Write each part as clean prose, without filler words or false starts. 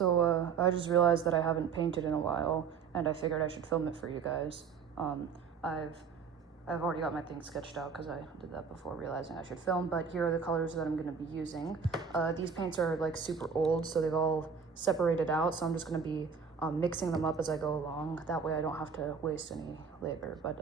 I just realized that I haven't painted in a while, and I figured I should film it for you guys. Um, I've I've already got my thing sketched out because I did that before realizing I should film, but here are the colors that I'm going to be using. These paints are like super old, so they've all separated out, so I'm just going to be mixing them up as I go along. That way I don't have to waste any labor. But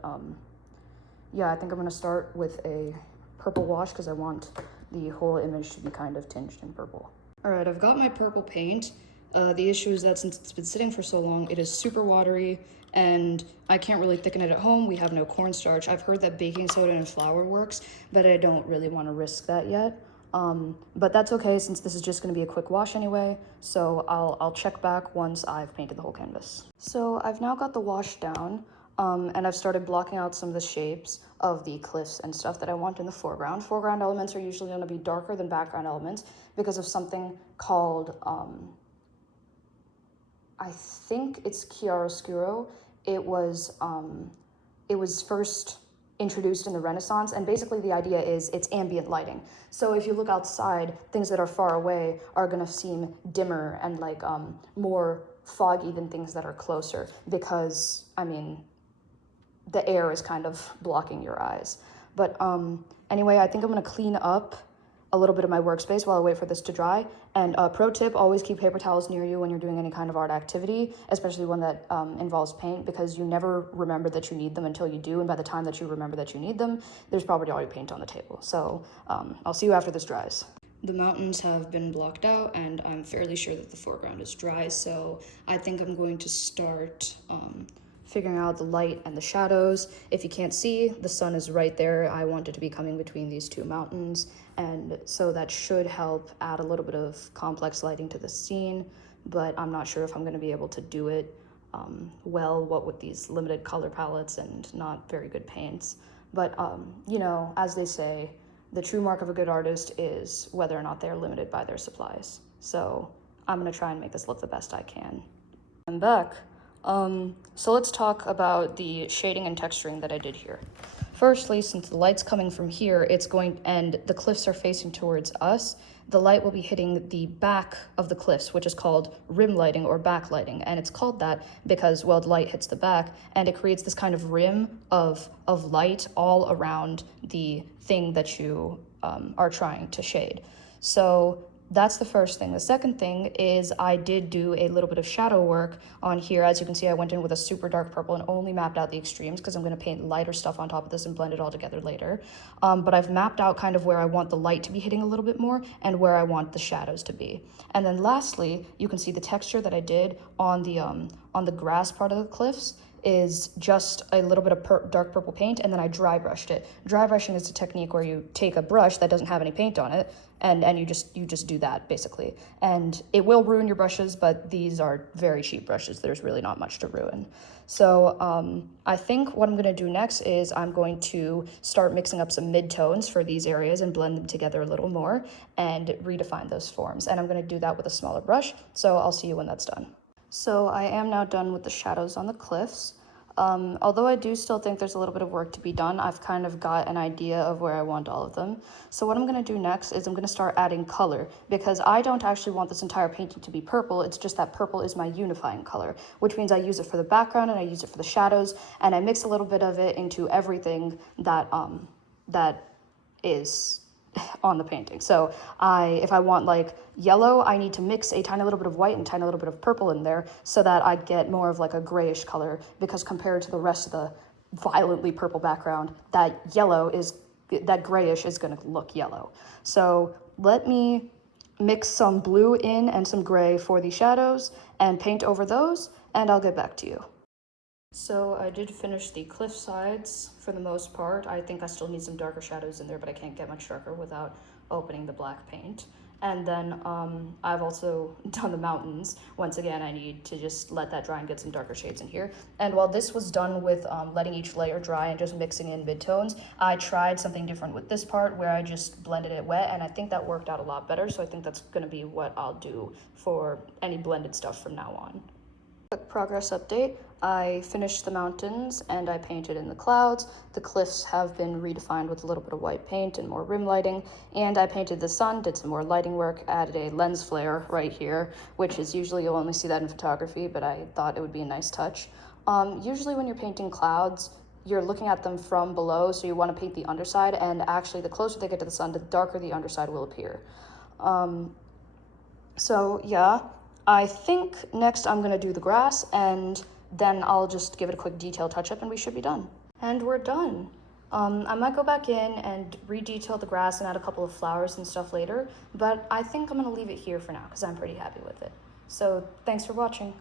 yeah, I think I'm going to start with a purple wash because I want the whole image to be kind of tinged in purple. All right, I've got my purple paint. The issue is that since it's been sitting for so long, it is super watery, and I can't really thicken it at home. We have no cornstarch. I've heard that baking soda and flour works, but I don't really want to risk that yet. But that's okay since this is just going to be a quick wash anyway, so I'll check back once I've painted the whole canvas. So I've now got the wash down, and I've started blocking out some of the shapes of the cliffs and stuff that I want in the foreground. Foreground elements are usually going to be darker than background elements because of something called, I think it's chiaroscuro. It was first introduced in the Renaissance, and basically the idea is it's ambient lighting. So if you look outside, things that are far away are gonna seem dimmer and like more foggy than things that are closer because, I mean, the air is kind of blocking your eyes. But anyway, I think I'm gonna clean up a little bit of my workspace while I wait for this to dry. And pro tip, always keep paper towels near you when you're doing any kind of art activity, especially one that involves paint, because you never remember that you need them until you do, and by the time that you remember that you need them, there's probably already paint on the table. So I'll see you after this dries. The mountains have been blocked out, and I'm fairly sure that the foreground is dry, so I think I'm going to start figuring out the light and the shadows. If you can't see, the sun is right there. I want it to be coming between these two mountains, and so that should help add a little bit of complex lighting to the scene, but I'm not sure if I'm going to be able to do it well, what with these limited color palettes and not very good paints. But you know, as they say, the true mark of a good artist is whether or not they're limited by their supplies. So I'm going to try and make this look the best I can. I'm back. So let's talk about the shading and texturing that I did here. Firstly, since the light's coming from here, and the cliffs are facing towards us, the light will be hitting the back of the cliffs, which is called rim lighting or backlighting. And it's called that because, well, the light hits the back and it creates this kind of rim of light all around the thing that you are trying to shade. So that's the first thing. The second thing is I did do a little bit of shadow work on here. As you can see, I went in with a super dark purple and only mapped out the extremes because I'm going to paint lighter stuff on top of this and blend it all together later. But I've mapped out kind of where I want the light to be hitting a little bit more and where I want the shadows to be. And then lastly, you can see the texture that I did on the grass part of the cliffs is just a little bit of dark purple paint, and then I dry brushed it. Dry brushing is a technique where you take a brush that doesn't have any paint on it, and you just do that basically. And it will ruin your brushes, but these are very cheap brushes. There's really not much to ruin. So I think what I'm gonna do next is I'm going to start mixing up some mid-tones for these areas and blend them together a little more and redefine those forms. And I'm gonna do that with a smaller brush, so I'll see you when that's done. So I am now done with the shadows on the cliffs. Although I do still think there's a little bit of work to be done, I've kind of got an idea of where I want all of them. So what I'm going to do next is I'm going to start adding color, because I don't actually want this entire painting to be purple. It's just that purple is my unifying color, which means I use it for the background and I use it for the shadows, and I mix a little bit of it into everything that is on the painting. So if I want like yellow, I need to mix a tiny little bit of white and tiny little bit of purple in there so that I get more of like a grayish color, because compared to the rest of the violently purple background, that grayish is going to look yellow. So let me mix some blue in and some gray for the shadows and paint over those, and I'll get back to you. So I did finish the cliff sides for the most part. I think I still need some darker shadows in there, but I can't get much darker without opening the black paint. And then I've also done the mountains. Once again, I need to just let that dry and get some darker shades in here. And while this was done with letting each layer dry and just mixing in midtones, I tried something different with this part where I just blended it wet, and I think that worked out a lot better. So I think that's gonna be what I'll do for any blended stuff from now on. Quick progress update. I finished the mountains and I painted in the clouds. The cliffs have been redefined with a little bit of white paint and more rim lighting. And I painted the sun, did some more lighting work, added a lens flare right here, which is usually you'll only see that in photography, but I thought it would be a nice touch. Usually when you're painting clouds, you're looking at them from below, so you want to paint the underside, and actually the closer they get to the sun, the darker the underside will appear. So yeah, I think next I'm gonna do the grass, and then I'll just give it a quick detail touch-up and we should be done. And we're done. I might go back in and re-detail the grass and add a couple of flowers and stuff later, but I think I'm gonna leave it here for now because I'm pretty happy with it. So thanks for watching.